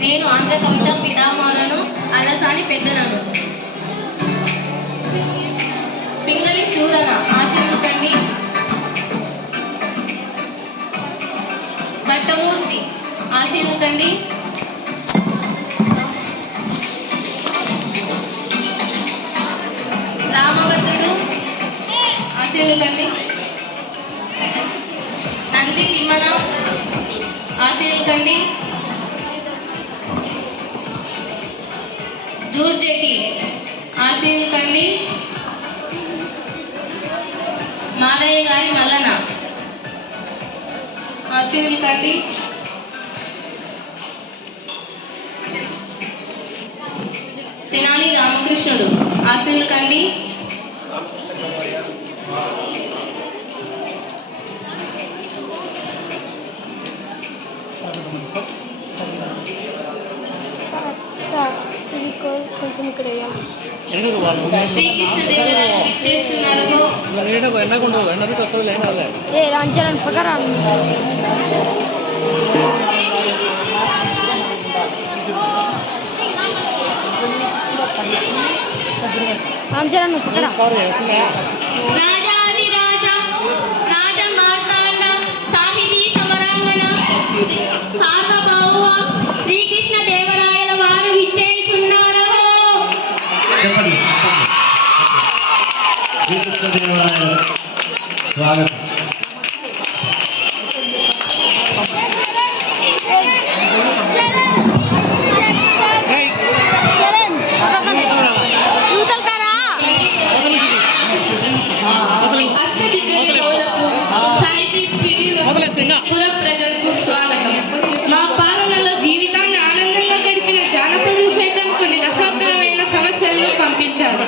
నేను ఆంధ్ర కవిత పితామహులను అలసాని పెద్దనను. పింగళి సూరన ఆశీర్వదండి భట్టమూర్తి ఆశీర్వదండి రామభద్రుడు ఆశీర్వదండి నంది తిమ్మన ఆశీర్వకండి దూర్జటి ఆశీర్వకండి మాలయ్య గారి మల్లన ఆశీర్వకండి తెనాలి రామకృష్ణుడు ఆశీర్వకండి కో- కొంచెం ఇక్కడ వేయాలి. ఎందుకు మొదలేసి ఇంకా పుర ప్రజలకు స్వాగతం. మా పాలనలో జీవితాన్ని ఆనందంగా గడిపిన జానపదులు సైతం కొన్ని రసోత్తరమైన సమస్యలను పంపించారు.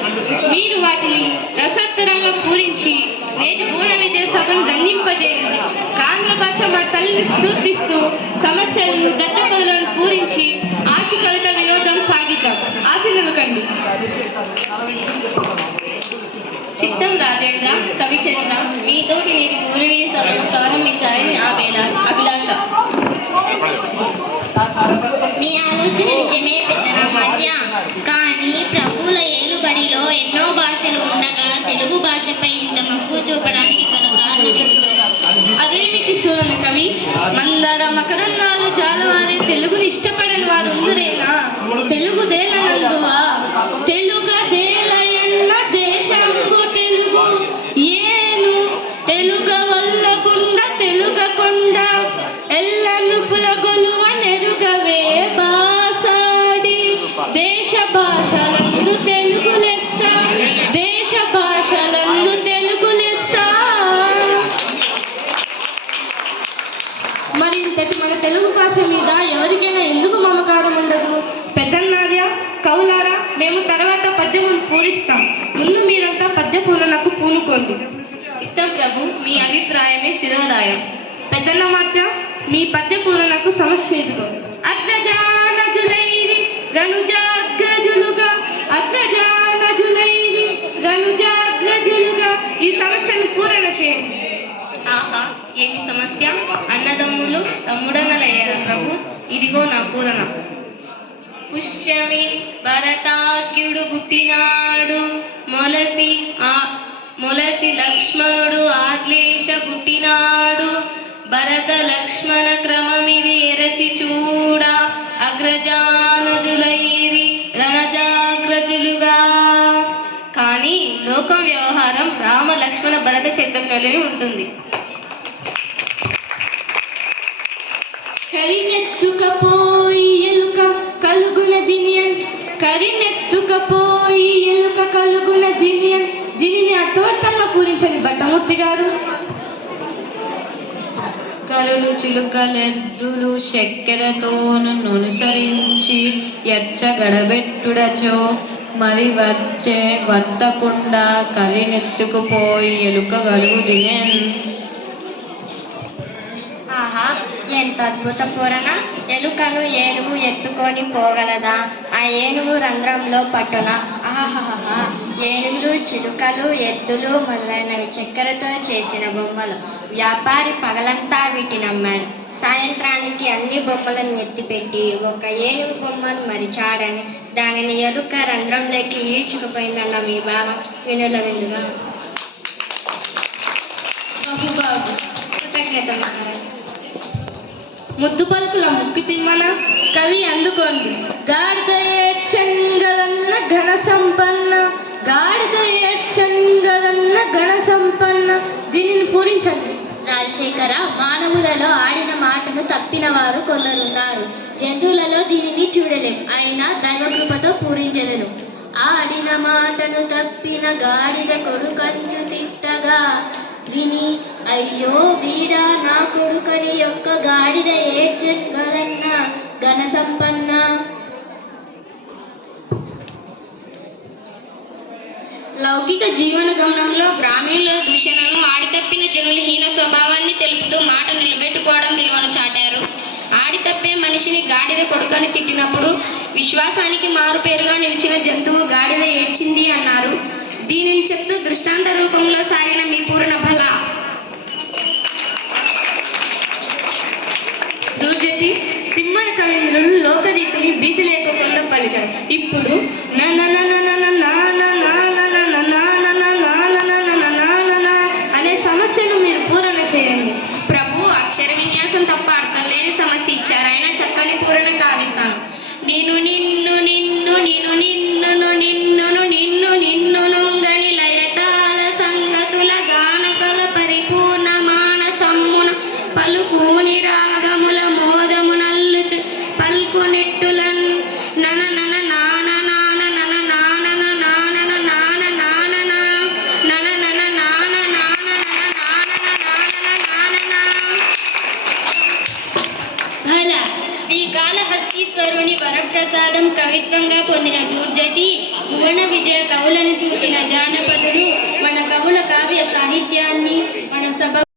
మీరు వాటిని రసోత్తరంగా పూరించి నేటి పూర్ణ విజయ సభను దండింపజేయండి ఆంధ్ర భాష మా తల్లిని స్థూర్తిస్తూ సమస్యలను దత్తపదులను పూరించి ఆశ కవిత వినోదం సాగిద్దాం. ఆశీనులు కండి చిత్తం రాజేంద్ర కవిచంద్ర మీతోటి నేటి పూర్వీయ సభను ప్రారంభించాలని ఆ వేళ అభిలాష మీ ఆలోచన నిజమే పెద్దరామయ్య కానీ భాషపై ఇంత మక్కువ చూపడానికి గల కారణం? అదేమిటి సూరన కవి? మందార మకరందాలు జాలవారే తెలుగుని ఇష్టపడని వారు ఉందరేనా తెలుగు దేలనందువా తెలుగదేలయన్న దేశంబు తెలుగు. కవులారా మేము తర్వాత పద్యమును పూరిస్తాం ముందు మీరంతా పద్య పూరణకు పూనుకోండి. చిత్తం ప్రభు మీ అభిప్రాయమే శిరోదాయం పెద్దన్న మాత్ర మీ పద్య పూరణకు సమస్య ఎదుగు అగ్రజానజులైరి రనుజాగ్రజులుగా అగ్రజానజులైరి రనుజాగ్రజులుగా ఈ సమస్యను పూరణ చేయండి. ఆహా ఏమి సమస్య? అన్నదమ్ములు తమ్ముడన్నలయ్యారా ప్రభు? ఇదిగో నా పూరణ. పుష్యమి భరతాక్యుడు పుట్టినాడు. మొలసి ఆ మొలసి లక్ష్మణుడు ఆగ్లేష పుట్టినాడు. భరత లక్ష్మణ క్రమమిది ఎరసి చూడ అగ్రజానుజులైరి రణజాగ్రజులుగా. కానీ లోకం వ్యవహారం రామ లక్ష్మణ భరత శత్రుఘ్నులని ఉంటుంది. కలిగెత్తుకపోయి పోయి ఎలుక కలుగున దీని దీనిని అర్థవంతంగా పూరించండి భట్టమూర్తి గారు. కరులు చిలుకలెద్దులు చక్కెరతోను అనుసరించి ఎచ్చ గడబెట్టుడచో మరి వచ్చే వర్తకుండా కలినెత్తుకుపోయి ఎలుక గలుగు ఆహా ఎంత అద్భుత పూరణ. ఎలుకను ఏనుగు ఎత్తుకొని పోగలదా? ఆ ఏనుగు రంధ్రంలో పట్టున ఆహాహా ఏనుగులు చిలుకలు ఎద్దులు మొదలైనవి చక్కెరతో చేసిన బొమ్మలు. వ్యాపారి పగలంతా వీటిని అమ్మాడు సాయంత్రానికి అన్ని బొమ్మలను ఎత్తిపెట్టి ఒక ఏనుగు బొమ్మను మరిచాడని దానిని ఎలుక రంధ్రంలోకి ఈడ్చుకుపోయిందన్న మీ బావ వినుల విందుగా. బహుబాగు కృతజ్ఞతలు ముద్దు పలుకుల ముక్కు తిమ్మన? కవి అందుకోండి. గాడిద ఏడ్చంగదన్న ఘన సంపన్న గాడిద ఏడ్చంగదన్న ఘన సంపన్న. దీనిని పూరించండి. రాజశేఖర మానవులలో ఆడిన మాటను తప్పిన వారు కొందరున్నారు. జంతువులలో దీనిని చూడలేం. అయినా దైవకృపతో పూరించలేను ఆడిన మాటను తప్పిన గాడిద కొడుకంచు తిట్టగా విని అయ్యో వీడా నా కొడుకని యొక్క గాడిద ఏడ్చగలన్న ఘన సంపన్న? లౌకిక జీవన గమనంలో గ్రామీణుల దూషణను ఆడితప్పిన జనుల హీన స్వభావాన్ని తెలుపుతూ మాట నిలబెట్టుకోవడం విలువను చాటారు. ఆడితప్పే మనిషిని గాడిద కొడుకని తిట్టినప్పుడు విశ్వాసానికి మారుపేరుగా నిలిచిన జంతువు గాడిద ఏడ్చింది అన్నారు. దీనిని చెప్తూ దృష్టాంత రూపంలో సాగిన మీ పూర్ణ బల. దూర్జటి తిమ్మన కవీంద్రులు లోకరీతిని భీతి లేకుండా పలికారు. శ్రీకాళహస్తీశ్వరుని వరప్రసాదం కవిత్వంగా పొందిన దూర్జటి భువన విజయ కవులను చూచిన జానపదులు మన కవుల కావ్య సాహిత్యాన్ని మన సభ